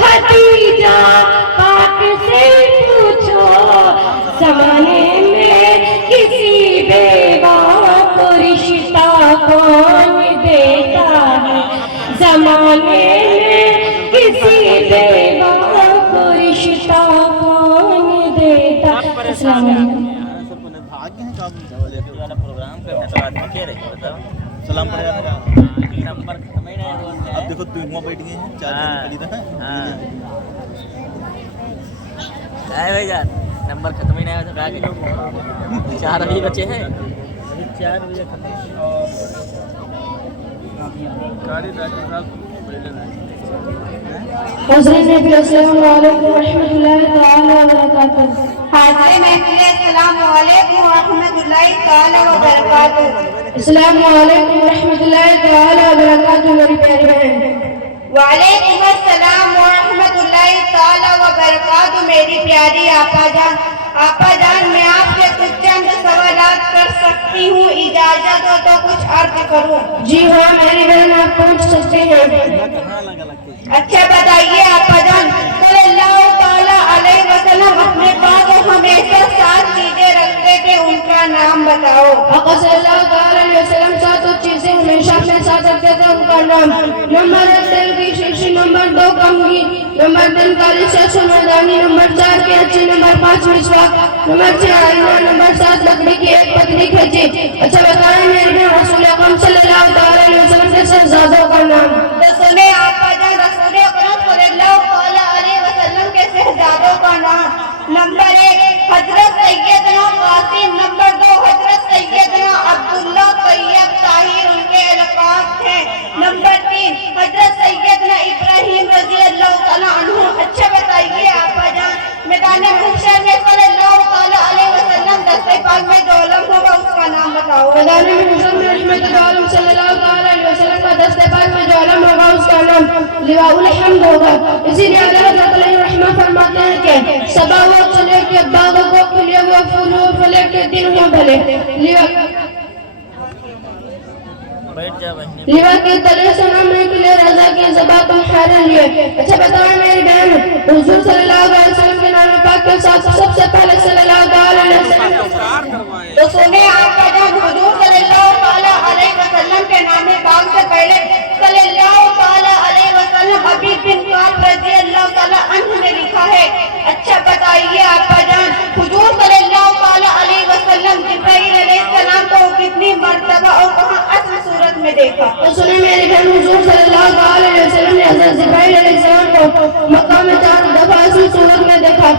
खदीजा पाक से पूछो, जमाने में किसी बेवा को रिश्ता कौन देता है, जमाने में किसी बेवा को रिश्ता कौन देता। वाला प्रोग्राम करने तो आदमी क्या रहे बताओ, सलाम पड़ जाएगा। नंबर खत्म ही नहीं हुआ। अब देखो तुम बैठ गए हैं, चार जन खरीदा है। हां भाई जान, नंबर खत्म ही नहीं हुआ तो क्या के चार अभी बचे हैं, 4 बजे खत्म। गाड़ी राजा साहब अस्सलाम वालेकुम रहमतुल्लाहि तआला व बरकातहू। हाज़िर महफिल अस्सलाम वालेकुम रहमतुल्लाहि तआला व बरकातहू। अस्सलाम वालेकुम रहमतुल्लाहि तआला व बरकातहू। मेरी प्यारी बहन, वालेकुम अस्सलाम व रहमतुल्लाहि तआला व बरकातहू। मेरी प्यारी आपा जान, मैं आपसे कुछ चंद सवालात कर सकती हूँ, इजाजत हो तो कुछ अर्ज करूँ? जी हाँ मेरी बहन, आप पूछ सकते हैं। अच्छा बताइए आपा जान, सल्लल्लाहु ताला अलैहि वसल्लम अपने पास हमेशा 7 चीजें रखते थे, उनका नाम बताओ। आका सल्लल्लाहु ताला अलैहि वसल्लम 7 चीजें हमेशा अपने साथ रखते थे, उनका नाम। नंबर 1 तेल की शीशी, नंबर 2 कंघी, नंबर 3 काली सरसों-मैदानी, नंबर 4 कैंची, नंबर 5 मिसवाक, नंबर 6 आईना, नंबर 7 लकड़ी की एक पतली खींची। अच्छा बताएं मेरे बहन, रसूल अकरम सल्लल्लाहु ताला अलैहि वसल्लम के शहजादों का नाम। तो सुने आपा जान, रसूल अकरम सल्लल्लाहु ताला अलैहि वसल्लम के शहजादों का नाम। नंबर 1 हजरत सैयदना कासिम, नंबर 2 हजरत सैयदना अब्दुल्ला तैयब ताहिर, उनके अलकाब थे। नंबर 3 हजरत सैयदना इब्राहिम रजी अल्लाह ताला अन्हु। अच्छा बताइए आपा जान, मैदान महशर में सल्लल्लाहु ताला अलैहि वसल्लम दस्ते पाक में जो आलम होगा उसका नाम बताओ। मैदान महशर में रहमत आलम सल्लल्लाहु ताला अलैहि वसल्लम का दस्ते पाक में जो आलम होगा उसका नाम लिवाउल हम्द होगा। इसीलिए हज़रत अली रहमत फरमाते हैं कि सबाओ चले के बागों को खिले हुए फूलों फले के दिन हो भले, लिवा के तले से नामने के लिए रजा की ज़बा को हारन लिए। अच्छा बताएं मेरी बहन, हुजूर सल्लल्लाहु अलैहि वसल्लम के नाम पाक के साथ सबसे पहले सल्लल्लाहु अलैहि वसल्लम। तो सुने आपका जान, हुजूर सल्लल्लाहु अलैहि वसल्लम के नाम पाक से पहले सल्लल्लाहु अलैहि वसल्लम हबीब बिन काब रजी अल्लाह ताला अन्हु ने लिखा है। अच्छा बताइए आपका जान, हुजूर सल्लल्लाहु अलैहि वसल्लम जिब्राइल अलैहिस्सलाम को कितनी मर्तबा और कहां असल सूरत में देखा? तो सुने मेरी बहन, हुजूर सल्लल्लाहु अलैहि वसल्लम ने हज़रत जिब्राइल अलैहिस्सलाम को मक्का में 4 दफा असल सूरत में देखा।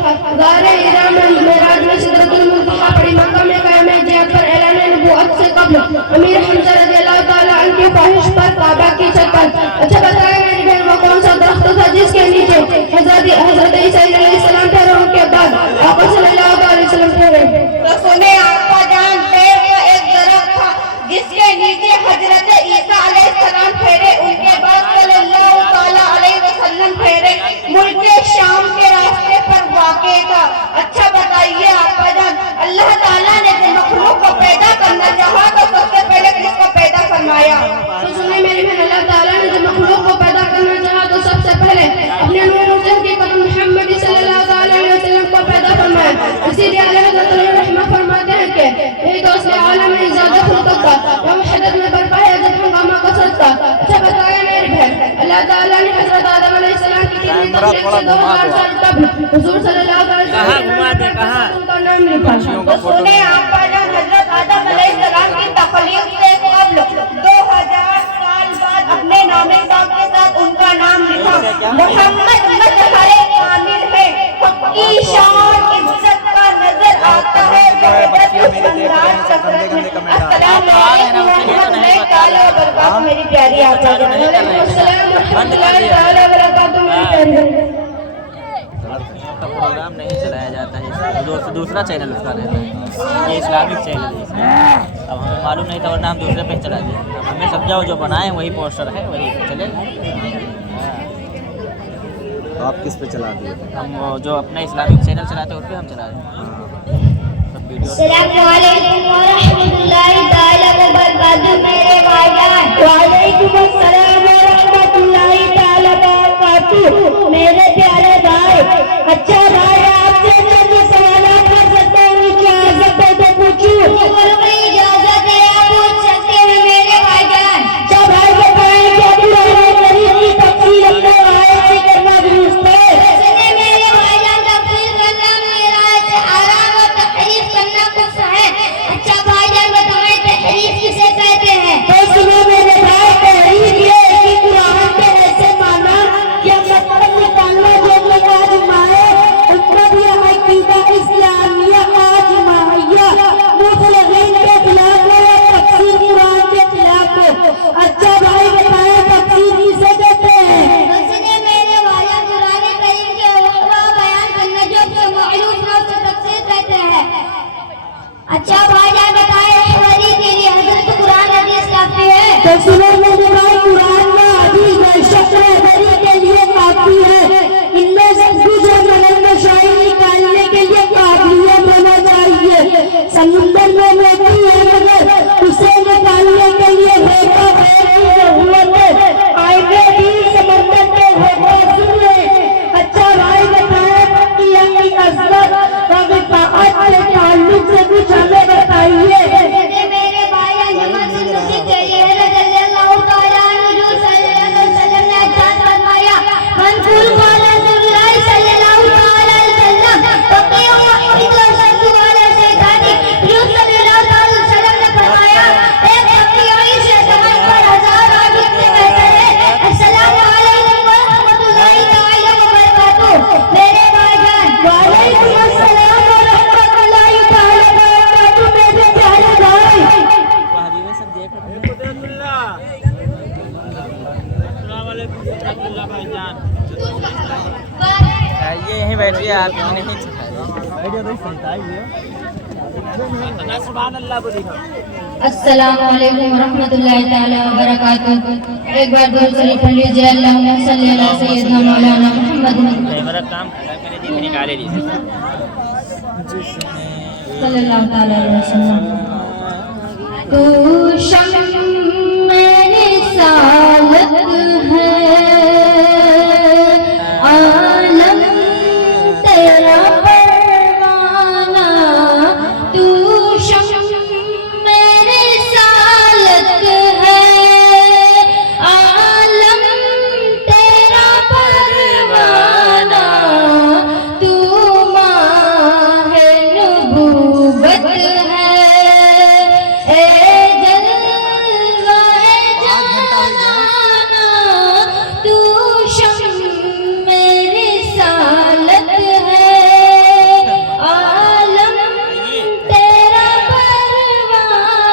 गारे हिरा में मेराज में सिदरतुल मुंतहा पड़ी, मक्का में क़याम जअफर ऐलान नबुव्वत से कब्ल अमीर हमजा रज़ियल्लाहु ताला अन्हु की ख्वाहिश पर काबा की छत पर। अच्छा बताएं मेरी बहन, वो कौन सा दरख्त था जिसके नीचे हज़रत ईसा अलैहिस्सलाम ठहरे, उनके बाद आका सल्लल्लाहु अलैहि वसल्लम ठहरे? तो सुने आपका जान, पेड़ का एक दरख्त था जिसके नीचे हजरत ईसा अलैहिस्सलाम ठहरे, उनके बाद सल्लल्लाहु ताला अलैहि वसल्लम ठहरे। मुल्क शाम के रास्ते पर वाक़े था। अच्छा बताइए आपका जान, अल्लाह ताला ने जब मखलूक को पैदा करना चाहा तो सबसे पहले किसको पैदा फरमाया? तो सुने मेरी बहन, अल्लाह ताला ने जब मखलूक को पैदा करना चाहा तो सबसे पहले अपने नूर से हकीकत मुहम्मद सल्लल्लाहु अलैहि वसल्लम को पैदा फरमाया। इसीलिए हज़रत अली रहमत फरमाते हैं कि यही तो असली आलम है इजाज़त खुल्क़त का, यौम हदत में बर्पा है जब हंगामा कसरत का। अच्छा बताया मेरी बहन, अल्लाह ताला ने हज़रत आदम अलैहिस्सलाम की तकलीफ से 2000 साल कबल हुजूर सल्लल्लाहु अलैहि वसल्लम का नाम लिखा। तो सुने आपका जान, हजरत आदम अलैहिस्सलाम की तकलीफ से कबल 2000 साल बाद अपने नामे साहब के साथ उनका नाम लिखा। मोहम्मद मजहरे कामिल है, पक्की शान इज्जत का नजर आता है। मेरी प्यारी आपा प्रोग्राम नहीं चलाया जाता है, दूसरा चैनल उसका रहता है, ये इस्लामिक चैनल है इसमें। अब हमें मालूम नहीं था वरना हम दूसरे पे चला दिए। अब हमें समझाओ, जो बनाए वही पोस्टर है वही चलेगा। तो आप किस पे चलाते हैं? हम जो अपना इस्लामिक चैनल चलाते हैं उस पर हम चला रहे हैं सब वीडियो। अस्सलामु अलैकुम व रहमतुल्लाहि ताला व बरकातहू। मेरे भाईजान, वालेकुम अस्सलाम व रहमतुल्लाहि ताला व बरकातहू। वबरकातुहू। मेरे प्यारे भाई, अच्छा भाई आपसे चंद सवाल कर सकता हूँ, क्या इजाजत है तो पूछूं? इजाजत है, आप पूछ सकते हैं मेरे भाईजान। अच्छा भाई बताएं क्या कुरान करीम की तफसीर अपने आयत से करना दुरुस्त है? मेरे भाईजान तफसीर करना मेरा से आराम और तहरीफ करना कुछ है। अच्छा भाईजान बताएं तहरीफ किसे कहते हैं? तो सुनो मेरे भाई, तहरीफ ये है कि कुरान के ऐसे माना या मतलब निकालना जो लोग आजमाए उनको भी अकीदा इस्लामिया आजमाइया मुसलमान के खिलाफ हो या तफसीर कुरान के खिलाफ हो। अच्छा भाई बताएं तफसीर किसे कहते हैं? मेरे भाई कुरान करीम के अहकाम बयान करना जो मालूम है उसे तफसीर कहते हैं। अच्छा भाईजान बताएं हदीस के लिए हजरत कुरान हदीस काफी है? तो सुनो मेरे भाई, कुरान में हदीस बेशक हदीस के लिए काफी है। इनमें सब कुछ है, में शायरी निकालने के लिए काबिलियत होना चाहिए। समुद्र में मोती है मगर उसे निकालने के लिए रेखा की जरूरत है। आईने भी समंदर के होगा सुने। अच्छा भाई बताएं कि यही अजमत और इताअत के ताल्लुक से कुछ हमें बताइए। मेरे भाई अजमत नसीब चाहिए रज़ियल्लाहु ताला अन्हु सल्लल्लाहु अलैहि वसल्लम ने अर्शाद फरमाया, मनकुल क़ाल रसूलुल्लाह सल्लल्लाहु ताला अलैहि वसल्लम तक़ियो मुहम्मद रसूलुल्लाह शैतानी यूं सल्लल्लाहु ताला अलैहि वसल्लम ने फरमाया, एक तक़ियो शैतान पर 1000 आदमी से बेहतर है। अस्सलामु अलैकुम व रहमतुल्लाहि ताला व बरकातुहू। मेरे भाईजान वालेकुम अस्सलाम व रहमतुल्लाहि ताला व बरकातुहू। मेरे प्यारे भाई वो हबीबे सब देख ये यहीं बैठिए, आप नहीं अस्सलामु अलैकुम रहमतुल्लाहि ताला व बरकातुहू। एक बार दूर शरीफ पढ़ लीजिए, अल्लाहुम्मा सल्ली अला सय्यिदना मौलाना मुहम्मद मेरा काम मैंने जी निकाले लीजिए सल्लल्लाहु ताला अलैहि वसल्लम। तू शम्म मेरी सालत है, आलम तेरा परवाना। तू शम्म मेरी सालत है, आलम तेरा परवाना। तू माहे नबूवत है, ए जलवाए जाना। तू शम्म मेरी सालत है, आलम तेरा परवाना।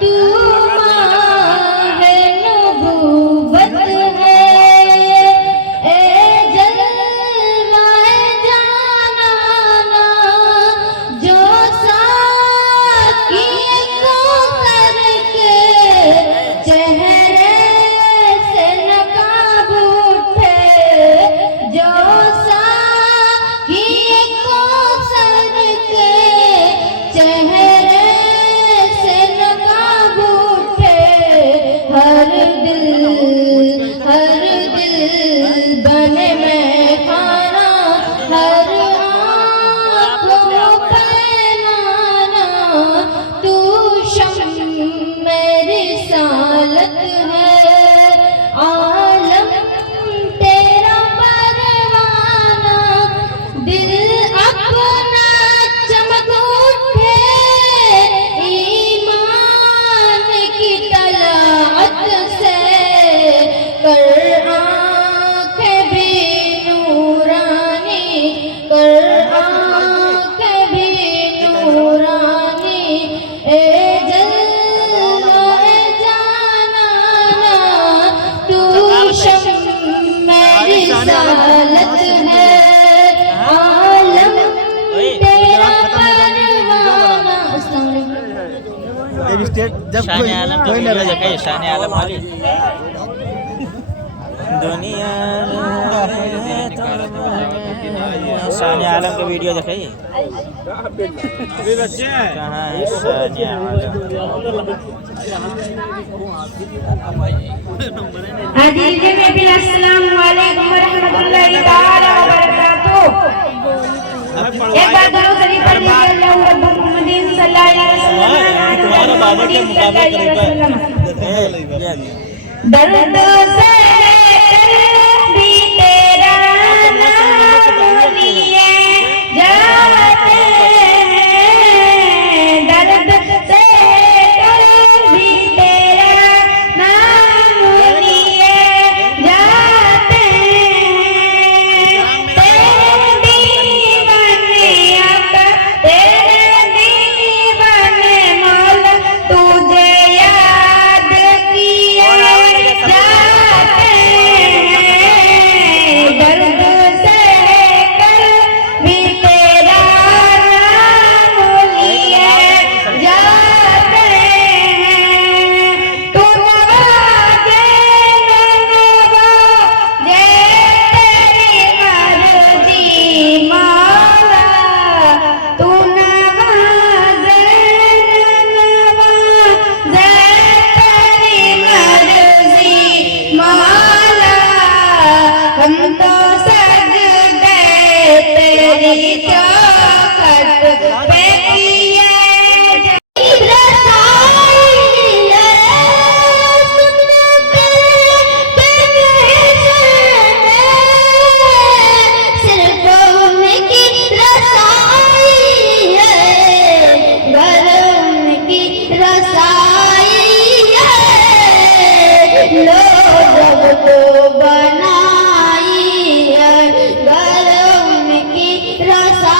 तू माहे नबूवत है, ए जलवाए जाना। जो साकी को करके चेहरे से नकाब उठे, जो साकी को करके चेहरे से नकाब उठे। हर दिल बने में खाना, हर आँखों पे नाना। तू शम्म मेरी सालत है, आलम तेरा परवाना। दिल अपना चमक उठे, ईमान की तलाअत से। कर आँखें भी नूरानी, कर आँखें भी नूरानी। ए जलवाए जाना, तू शम्म मेरी सालत है, आलम तेरा परवाना। अस्सलाम वालेकुम। एक स्टेट जब शान कोई आलम कोई न रहे शान आलम वाली दुनिया शान आलम के वीडियो देखिए कहाँ है शान आलम। अस्सलाम वालेकुम व रहमतुल्लाहि तआला व बरकातहू। एक बार दुरूद शरीफ पढ़ लीजिए। अल्लाहु रब्बुल मुहम्मदीन सल्लल्लाहु अलैहि वसल्लम। तुम्हारा बाबा के मुकाबले करेगा। दर्द से भी तेरा नाम लिए जाते हैं। दर्द से भी तेरा नाम लिए जाते हैं। तेरे दीवाने आका, तेरे दीवाने मौला तुझे याद किए जाते हैं। दर्द से कर भी तेरा नाम लिए जाते हैं। तू नवाजे नवाजे तेरी मर्जी मौला। तू नवाजे नवाजे तेरी मर्जी मौला। हम तो सजदे तेरी चौखट पे किए बनाई है गरम की रसा।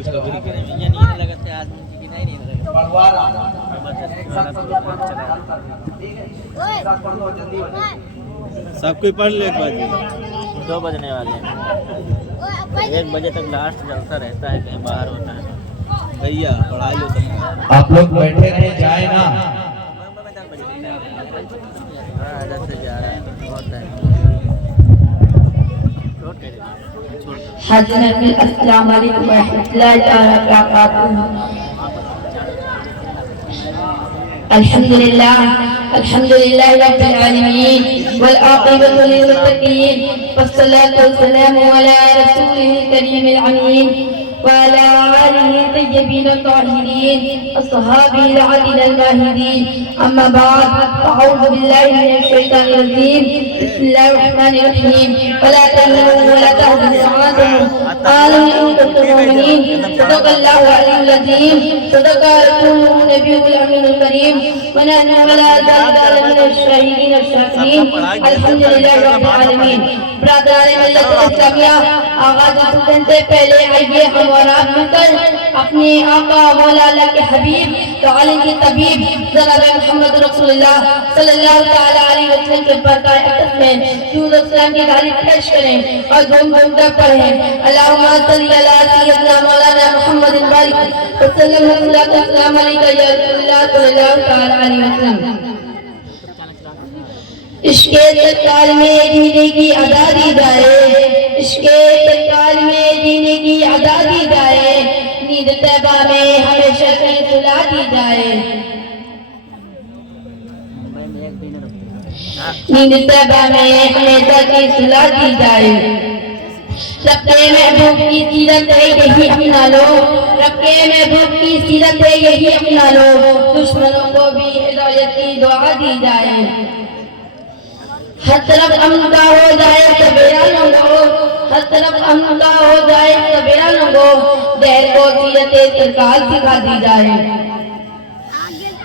ये नींद लगा थे आदमी की नहीं नींद लगा सब कोई पढ़ ले एक बार 2 बजने वाले हैं 1 बजे तक लास्ट चलता रहता है कहीं बाहर होता है भैया पढ़ा लो सब आप लोग बैठे रहे जाए ना। आदत से जा रहे हैं बहुत है हज़रत अस्सलाम वालेकुम व रहमतुल्लाहि तआला व बरकातुहू। अल्हम्दुलिल्लाह अल्हम्दुलिल्लाहि रब्बिल आलमीन वल आक़िबतु लिल मुत्तक़ीन वस्सलातु वस्सलामु अला रसूलिल करीमिल अमीन वअला आलिहि तय्यबीन ताहिरीन अस्हाबिल अदील माहिदीन अम्मा बाद अऊज़ु बिल्लाहि मिनश शैतानिर रजीम बिस्मिल्लाहिर रहमानिर रहीम वला तहिनु वला तहज़नु आलम कुंतुम मुमिनीन सदक़ल्लाहु अलियुल अज़ीम सदक़ा रसूलुहु नबियुल अमीनुल करीम व नहनु अला ज़ालिका लमिनश शाहिदीन अश-शाकिरीन अल्हम्दुलिल्लाहि रब्बिल आलमीन। ब्रदरान मिल्लत इस्लामिया आगाज़ सुनने से पहले आइए हम और आप मिलकर अपने आका मौला अल्लाह के हबीब ताले के तबीब जनाब मोहम्मद रसूलुल्लाह सल्लल्लाहु तआला अलैहि वसल्लम के बरकाए अक़दस में दुरूद और सलाम की गाली पेश करें और धूम-धूम कर पढ़ें। अल्लाहुम्मा सल्ली अला सय्यिदना मौलाना मुहम्मदिन बारिक वसल्लम सल्लल्लाहु अलैहि या रसूलुल्लाह सल्लल्लाहु तआला अलैहि वसल्लम। इश्क़े तत्काल में जीने की अदा दी जाए, इश्क़े तत्काल में जीने की अदा दी जाए, नींद तैबा में हमेशा की सुला दी जाए, नींद तैबा में हमेशा की सुला दी जाए। रब्बे महबूब की सीरत है यही अपना लो, रब्बे महबूब की सीरत है यही अपना लो, दुश्मनों को भी हिदायत की दुआ दी जाए। हर तरफ अमन का हो जाए सवेरा लोगों, हर तरफ अमन का हो जाए सवेरा लोगों, दहर को सीरत सरकार सिखा दी जाए।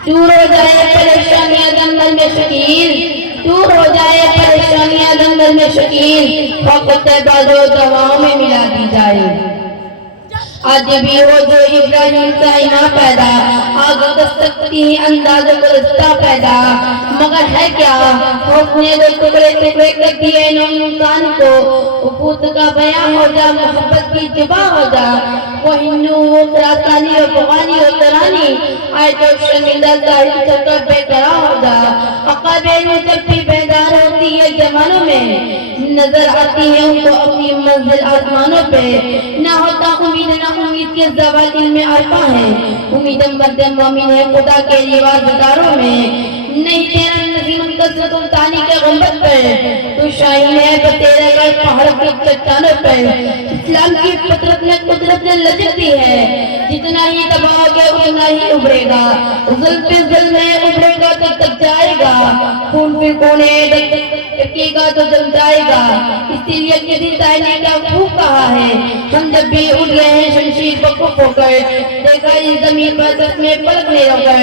दूर हो जाए परेशानियां जंगल में शकील, दूर हो जाए परेशानियां जंगल में शकील, वक्त बाजो दवाओं में मिला दी जाए। आज भी हो जो इब्राहिम का इमाम पैदा, आग सकती अंदाज गुलस्ता पैदा, मगर है क्या उसने जो टुकड़े टुकड़े कर दिए नौ इंसान को, उकूत का बयां हो जा मोहब्बत की जुबा हो जा, वो हिंदू वो प्रासानी और भवानी और तरानी आए तो शर्मिंदा साहिल चक्कर बेकरा हो जा। अकाबेनु जब भी बेदार होती है जमानों में, नजर आती है उनको अपनी मंजिल आसमानों पे, ना होता उम्मीद ना उम्मीद के ज़वाल इल्म अरबा है, उम्मीद मर्द मोमिन है खुदा के रिवाजदारों में, नहीं तेरा नज़ीम कसरत सुल्तानी के गुंबद पे, तू शाहीन है बतेरा का पहाड़ की चट्टानों पे। इस्लाम की फितरत में कुदरत ने लचकती है, जितना ही दबाओगे उतना ही उभरेगा, जुल्म पे जुल्म है उभरेगा तो तक जाएगा, खून पे खूने टकेगा तो जम जाएगा। इसीलिए किसी शायर ने क्या खूब कहा है, हम जब भी उठ रहे हैं शमशीर बकुफ होकर, देखा इस ज़मीन पर सच में पलक नहीं रोकर,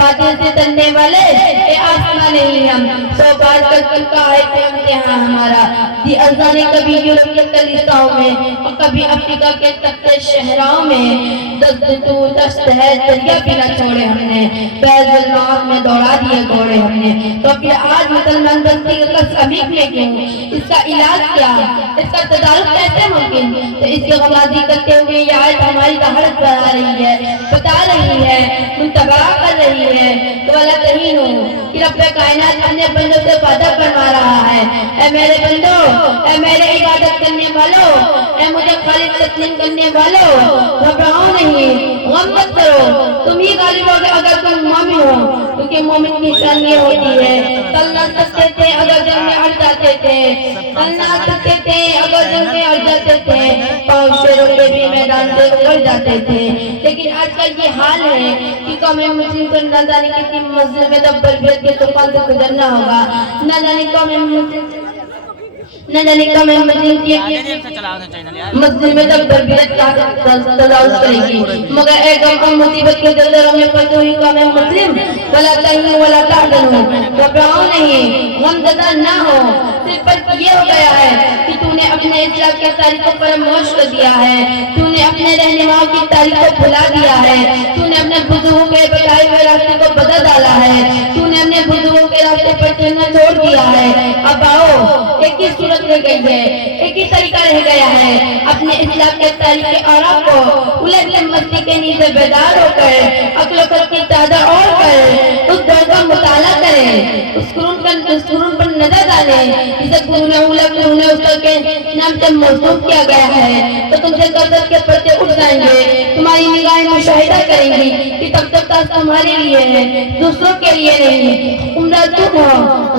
बातें से तलने वाले ये आसमां नहीं हम, सौ बार कर चुका है यहाँ हमारा। ये अज़ाने कभी यूरोप के कलिसाओं में और कभी अफ्रीका के तख्ते शहराओं में, दस्त तू दस्त है दरिया भी न छोड़े हमने, बैज़ुल्मात में दौड़ा दिए घोड़े हमने। तो फिर आज मुसलमान बस्ती का अमीर में क्यों, इसका इलाज क्या, इसका तदारुक कैसे मुमकिन? तो इसकी गवाजी करते हुए ये आयत हमारी दहाड़त बढ़ा रही है, बता रही है, मुंतबा कर रही है। तो वाला कहीं हो कि रब्बे कायनात अपने बंदों से वादा फरमा रहा है, ऐ मेरे बंदो, ऐ मेरे इबादत करने वालों, ऐ मुझे खालिद तस्लीम करने वालों, घबराओ नहीं, गम मत करो, तुम ही गालिब होगे अगर तुम मोमिन हो, क्योंकि मोमिन की शान ये होती है, कल ना सकते थे अगर जंग में अड़ जाते थे, कल ना सकते थे अगर जंग में अड़ जाते थे, पाँव शेरों के भी मैदान से उड़ जाते थे। लेकिन आजकल ये हाल है कि कौम मुस्लिम को न जाने कितनी मस्जिद में तब्बरबियत के तूफान से गुजरना होगा, न जाने कौम मुस्लिम न जाने कब मैं मस्जिद की से चलाओ ना चैनल यार। मस्जिद में तब तरबियत का तजावुज करेगी मगर एक गम मुसीबत के दलदलों में फंसे हुई कौम मुस्लिम वला तहीनु वला तहज़नु, घबराओ नहीं, गमज़दा ना हो, सिर्फ पर ये हो गया है कि तूने अपने इस्लाम के तारीख को फरामोश कर दिया है, तूने अपने रहनुमाओं की तारीख को भुला दिया है, तूने अपने बुजुर्गों के बताए हुए रास्ते को बदल डाला है, तूने अपने बुजुर्गों के रास्ते पर चलना छोड़ दिया है। अब आओ, एक ही सूरत रह गई है, एक ही तरीका रह गया है, अपने इस्लाम के तारीख के आराम को उलट मस्ती के नीचे बेदार होकर अक्ल की चादर ओढ़ कर उस दौर का मुताला करें, उस कुरान पर नजर डालें जिसे कुरान के नाम से मौसूफ किया गया है, तो तुमसे कसरत के पर्चे उठ जाएंगे, तुम्हारी निगाहें मुशाहिदा करेंगी कि तब तक तुम्हारे लिए है, दूसरों के लिए नहीं। उम्दा तुम हो,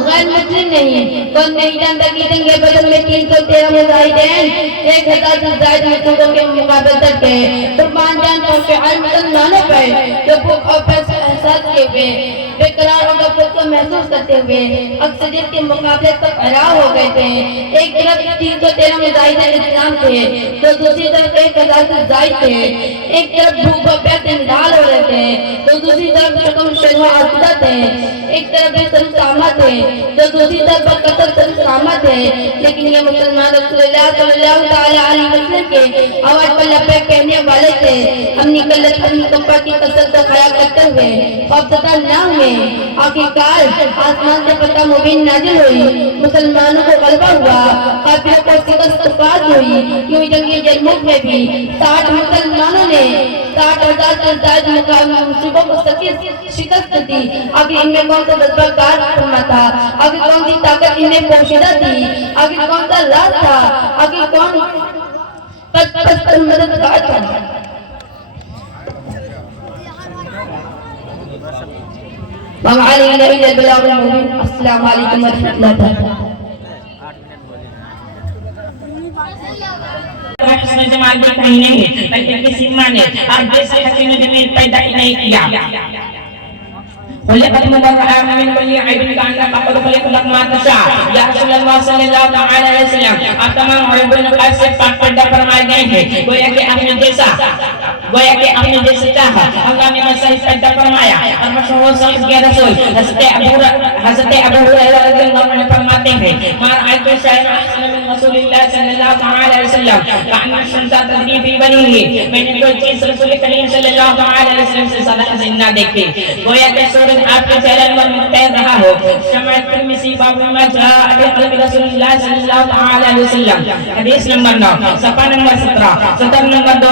गैर मुस्लिम नहीं। कौन नहीं जानता कि जंगे बदर में 313 मुजाहिदीन 1000 से ज्यादा मसूदों के मुकाबले करके कुर्बान जान पहुंचे मुसलमानों पर जो भूख और प्यास एहसास किए हुए बेकरार और गफलत को महसूस करते हुए अक्सरियत के मुकाबले तक हराव हो गए थे। एक तरफ 313 मुजाहिदीन इस्लाम थे, तो दूसरी तरफ 1000 से ज्यादा थे। एक तरफ भूख और प्यास से निढाल हो रहे थे, तो दूसरी तरफ शकम शर्मा आसुदा थे। एक तरफ बेसरसामा थे, तो दूसरी तरफ बकसर सरसामा थे। लेकिन ये मुसलमान रसूलुल्लाह सल्लल्लाहु तआला अलैहि वसल्लम के आवाज पर लब्बैक कहने वाले थे। अपनी कल्लत अपनी कब्र की कसरत का ख्याल करते हुए खौफज़दा ना हुए। आखिरकार आसमान से पता मुबीन नाजिल हुई, मुसलमानों को गलबा हुआ, काफिरों को शिकस्त फाज हुई। यूं जंगी यरमुक में भी 60 मुसलमानों ने 60,000 से ज्यादा मुसीबों को शिकस्त दी। आखिर इनमें कौन सा जज्बा कार करना था? आखिर कौन सी ताकत इनमें पोशीदा थी? आखिर कौन सा राज था? आखिर कौन पस मददगार था? अस्सलाम वालेकुम वरहमतुल्लाहि वबरकातुहू। हसन जमाल भी कहीं नहीं, बल्कि किसी माँ ने आप जैसे हसीन जमील पैदा ही नहीं किया। बोले आमिन बोलिए आइबिन का अंदर आपको बोले खुदा मातशा या रसूलुल्लाह सल्लल्लाहु अलैहि वसल्लम आप तमाम हरबुन खास से पाक पर्दा फरमाए गए हैं। गोया कि आपने जैसा चाहा अल्लाह ने वैसा पैदा फरमाया। और मशहूर साहिब के रसूल हज़रत अबू हुरैरा रज़ियल्लाहु अन्हु फरमाते हैं मार आयतु शायद मिन रसूलिल्लाह सल्लल्लाहु अलैहि वसल्लम कान शमसा तदरी फी वजहिही, मैंने कोई चीज रसूल करीम सल्लल्लाहु अलैहि वसल्लम से ज्यादा हसीन ना देखी। गोया कि सूरज आपके चेहरे पर मुतैर रहा हो। शमाअत तिरमिज़ी बाब में जाअ क़ल्ब रसूलुल्लाह सल्लल्लाहु अलैहि वसल्लम हदीस नंबर 9 सफ़ा नंबर 17 सतर नंबर 2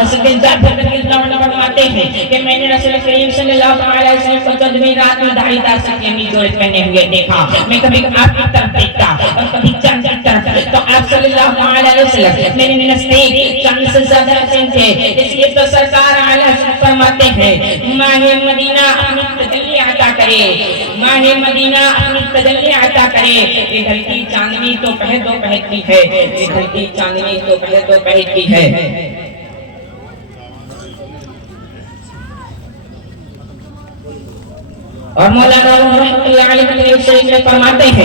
रसूल जाबिर रज़ी अल्लाह अन्हु फरमाते हैं कि मैंने रसूल करीम सल्लल्लाहु अलैहि वसल्लम को चंद्रमी रात में दाढ़ीदार सफेद जोड़े पहने हुए देखा। मैं कभी आपकी तरफ देखता और कभी चांद की तरफ, तो आप सल्लल्लाहु अलैहि वसल्लम मेरे नज़दीक चांद से ज्यादा हसीन थे। इसलिए तो सरकार आला फरमाते हैं माहे मदीना अपनी तजल्ली अता करे, माहे मदीना अपनी तजल्ली अता करे। ये ढलती चांदनी तो दोपहर की है, ये ढलती चांदनी तो दोपहर की है। और मौलाना रहमतुल्लाह अलैहि शरीफ में फरमाते हैं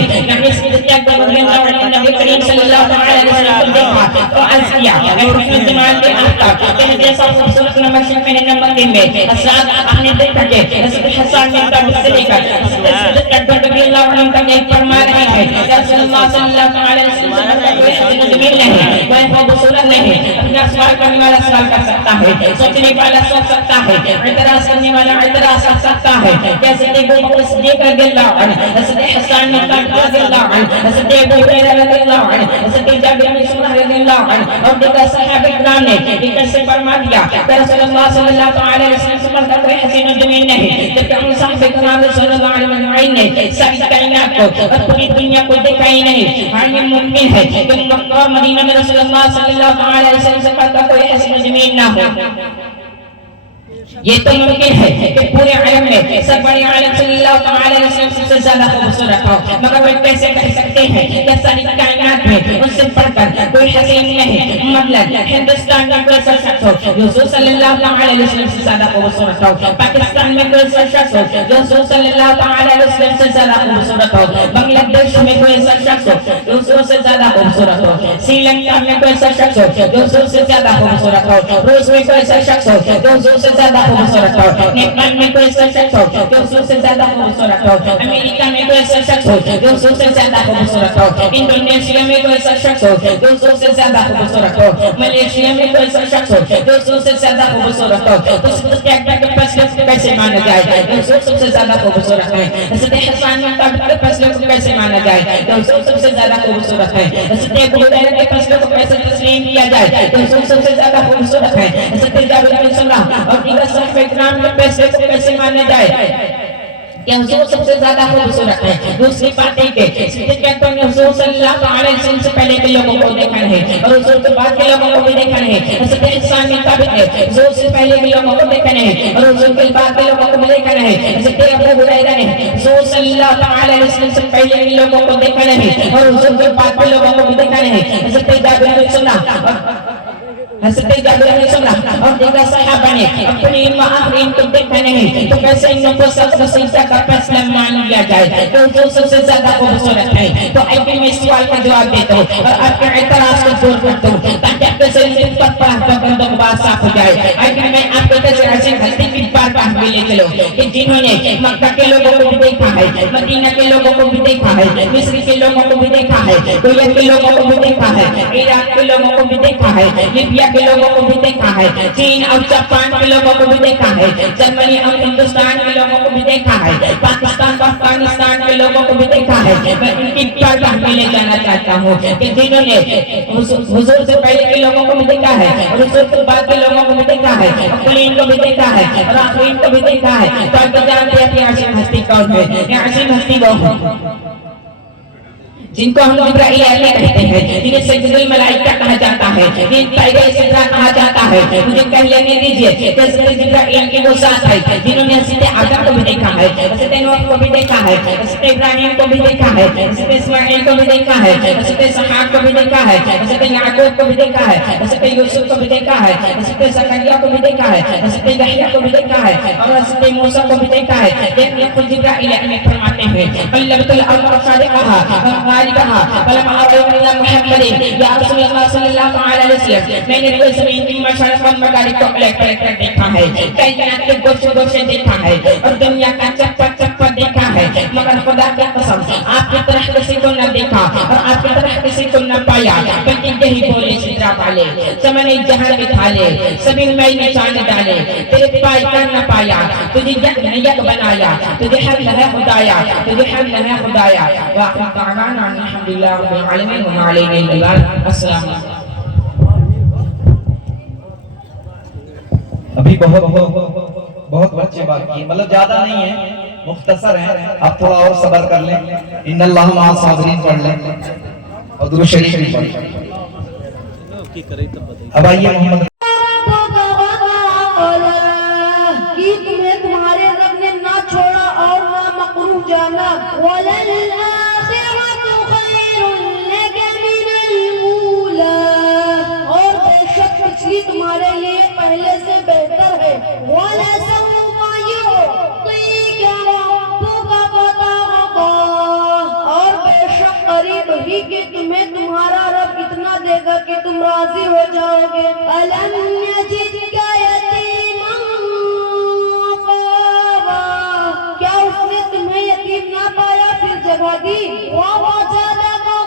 नबी करीम सल्लल्लाहु अलैहि वसल्लम देखा तो अर्ज किया उसने जमाल के आफ्ताब तेरे जैसा खूबसूरत नंबर में नंबर 3 में असरात आपने देखा कि हज़रत हसन ने कब्र से लेकर हज़रत अकबर रज़ी अल्लाह अन्हु का देख फरमा रहे हैं रसूलुल्लाह सल्लल्लाहु अलैहि वसल्लम का कोई हसन जमील नहीं, वह खूबसूरत नहीं। अपना सवाल करने वाला सवाल कर सकता है, सोचने वाला सोच सकता है, इतराज करने वाला इतराज कर सकता है। कैसे सिद्दीक़ रज़ियल्लाहु अन्हु, हज़रत हसन रज़ियल्लाहु अन्हु, हज़रत अबू हुरैरा रज़ियल्लाहु अन्हु, हज़रत जाबिर बिन समुरा रज़ियल्लाहु अन्हु और दीगर सहाबा किराम ने इनका से फरमा दिया कि रसूलुल्लाह सल्लल्लाहु अलैहि वसल्लम का कोई हसीन जमीन नहीं। जबकि उन सहाबा किराम सल्लल्लाहु अलैहि वसल्लम ने सारी कायनात को और पूरी दुनिया को देखा ही नहीं। हाँ ये मुमकिन है कि मक्का और मदीना में रसूलुल्लाह सल्लल्लाहु अलैहि वसल्लम का कोई हसीन जमीन ना हो। ये तो मुमकिन है कि पूरे आलम में सब बड़े आलम सल्लल्लाहु अलैहि वसल्लम सबसे ज्यादा खूबसूरत हो, मगर वे कैसे कह सकते हैं कि सारी कायनात में उनसे बढ़कर कोई हसीन नहीं। मतलब हिंदुस्तान में कोई शख्स हो जो रसूल सल्लल्लाहु अलैहि वसल्लम से ज्यादा खूबसूरत हो, पाकिस्तान में कोई शख्स हो जो रसूल सल्लल्लाहु अलैहि वसल्लम से ज्यादा खूबसूरत हो, बांग्लादेश में कोई शख्स हो जो रसूल से ज्यादा खूबसूरत हो, श्रीलंका में कोई शख्स हो जो रसूल से ज्यादा खूबसूरत हो, रूस में कोई शख्स हो जो रसूल से ज्यादा खूबसूरत हो, नेपाल में कोई शख्स हो जो रसूल से ज्यादा खूबसूरत हो, अमेरिका में कोई शख्स हो जो रसूल से ज्यादा खूबसूरत हो, इंडोनेशिया में कोई शख्स हो जो रसूल से ज्यादा खूबसूरत हो, मलेशिया में कोई शख्स हो जो रसूल से ज्यादा खूबसूरत हो। तो उसके के फैसले को कैसे माना जाए रसूल सबसे ज्यादा खूबसूरत है। हज़रत हसन के फैसले को कैसे माना जाए रसूल सबसे ज्यादा खूबसूरत है। हज़रत अबू हुरैरा के फैसले को कैसे तस्लीम किया जाए रसूल सबसे ज्यादा खूबसूरत है। हज़रत जाबिर बिन समुरा और दीगर सहाबा इकराम के फैसले को कैसे माना जाए कि हुजूर सबसे ज्यादा खूबसूरत है। दूसरी बात है कि सिद्दीक़ ने हुजूर सल्लल्लाहु अलैहि वसल्लम से पहले के लोगों को देखा है और हुजूर के बाद के लोगों को भी देखा है। हज़रत हसन ने ताबित है हुजूर से पहले के लोगों को देखा है और हुजूर के बाद के लोगों को भी देखा है। हज़रत अबू हुरैरा ने हुजूर सल्लल्लाहु अलैहि वसल्लम से पहले के लोगों को देखा है और हुजूर के बाद के लोगों को भी देखा है। हज़रत जाबिर बिन समुरा हज़रत जाबिर बिन समुरा और दीगर सहाबा ने अपने आखिरीन को देखा नहीं, तो कैसे इन लोगों को सबसे सच्चा का फैसला मान लिया जाए तो जो सबसे ज्यादा खूबसूरत है। तो ऐसे में सवाल का जवाब देता हूँ और आपके एतराज को दूर करता हूँ ताकि आपके शरीर पर पढ़कर बंदों की बात साफ हो जाए। ऐसे में आपको कैसे ऐसे हस्ती की बात में ले चलो कि जिन्होंने मक्का के लोगों को भी देखा है, मदीना के लोगों को भी देखा है, मिस्र के लोगों को भी देखा है, कुवैत के लोगों को भी देखा है, इराक के लोगों को भी देखा है, लीबिया के लोगों को भी देखा है, चीन और जापान के लोगों को भी देखा है, जर्मनी और हिंदुस्तान के लोगों को भी देखा है, पाकिस्तान और अफगानिस्तान के लोगों को भी देखा है। मैं इनकी बात में ले जाना चाहता हूँ कि जिन्होंने हुजूर से पहले के लोगों को भी देखा है और हुजूर के बाद के लोगों को भी देखा है, अव्वलीन को भी देखा है और आखिरीन को भी देखा है, तो आप जानते हैं कि आसिम हस्ती कौन है? ये आसिम हस्ती वो है जिनको हम जिब्राइल कहते हैं, जिन्हें सैयदुल मलाइका कहा जाता है, जिन्हें टाइगर सिद्रा कहा जाता है। मुझे कह लेने दीजिए कि जिब्राइल के वो साथ है जिन्होंने हज़रत आदम को भी देखा है, हज़रत नूह को भी देखा है, हज़रत इब्राहिम को भी देखा है, हज़रत इस्माइल को भी देखा है, हज़रत इसहाक को भी देखा है, हज़रत याकूब को भी देखा है, हज़रत यूसुफ को भी देखा है, हज़रत ज़करिया को भी देखा है, हज़रत यहया को भी देखा है और हज़रत मूसा को भी देखा है। लेकिन खुद जिब्राइल हमें फरमाते हैं बल्लगतुल अम्र सादिक़हा कहा मोहम्मद या रसूलुल्लाह सल्लल्लाहु अलैहि वसल्लम, मैंने रोज़ ज़मीन की मशरिक़ और मग़रिब को कलेक्ट कर देखा है, कायनात के गोशे-गोशे देखा है और दुनिया का चप्पा-चप्पा देखा है, मगर खुदा की कसम आपकी तरह किसी को न देखा और आपकी तरह किसी को न पाया। बल्कि यही बोले सिद्रा वाले समने जहां के थाले सभी में निशान डाले, तेरे पाई कर न पाया, तुझे यक बनाया, तुझे हक है खुदाया, तुझे हक है खुदाया। वाक़िअ ताआना अल्हम्दुलिल्लाह रब्बिल आलमीन व अलैहि अस्सलाम। अभी बहुत बच्चे बात की, मतलब ज्यादा नहीं है, मुख्तसर है। आप थोड़ा और सब्र कर लें, इन्नल्लाह मअ साबिरीन पढ़ लें और दुरूद शरीफ भी पढ़ लें। अब आइए मोहम्मद कि तुम्हें तुम्हारे रब ने ना छोड़ा और ना मकरूह जाना। और बेशक पिछली तुम्हारे लिए पहले से बेहतर है। और बेशक करीब ही कि तुम्हें तुम्हारा रब इतना देगा कि तुम राजी हो जाओगे। अलम यजिदका यतीमन फआवा, क्या उसने तुम्हें यतीम ना पाया फिर जगह दी। ववजदका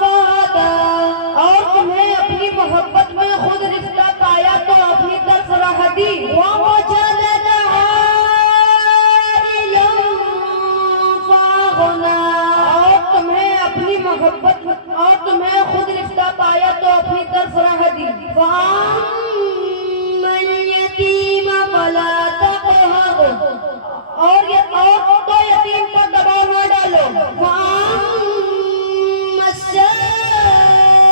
फहदा, और तुम्हें अपनी मोहब्बत में खुद रिश्ता पाया तो अपनी तरफ राह दी। ववजदका आइलन फअगना, और तुम्हें अपनी मोहब्बत और तुम्हें खुद रिश्ता पाया तो अपनी तरफ राह दी। फअम्मल यतीम फला तक़हर, और तो यतीम पर दबाव न डालो। वअम्मस साइल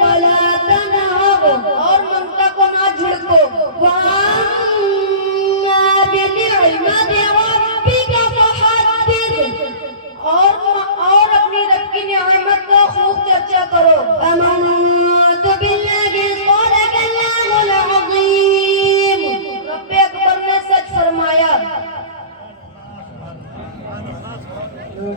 फला तनहर, और ममता को आज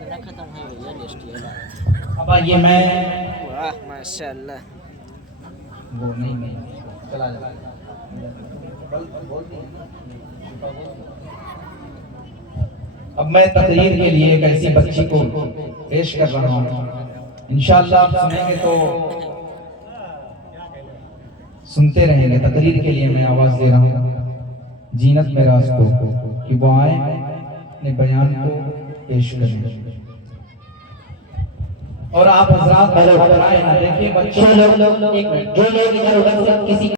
ना खत्म है भैया लिस्ट ये ला। अब आइए मैं वाह माशाल्लाह। वो नहीं चला जा। अब मैं तकरीर के लिए एक ऐसी बच्ची को पेश कर रहा हूँ। इंशाअल्लाह आप सुनेंगे तो सुनते रहेंगे। तकरीर के लिए मैं आवाज दे रहा हूँ जीनत मेराज को कि वो आए अपने बयान को पेश करें। और आप हजरात देखिए बच्चे लोग जो लोग इधर उधर से किसी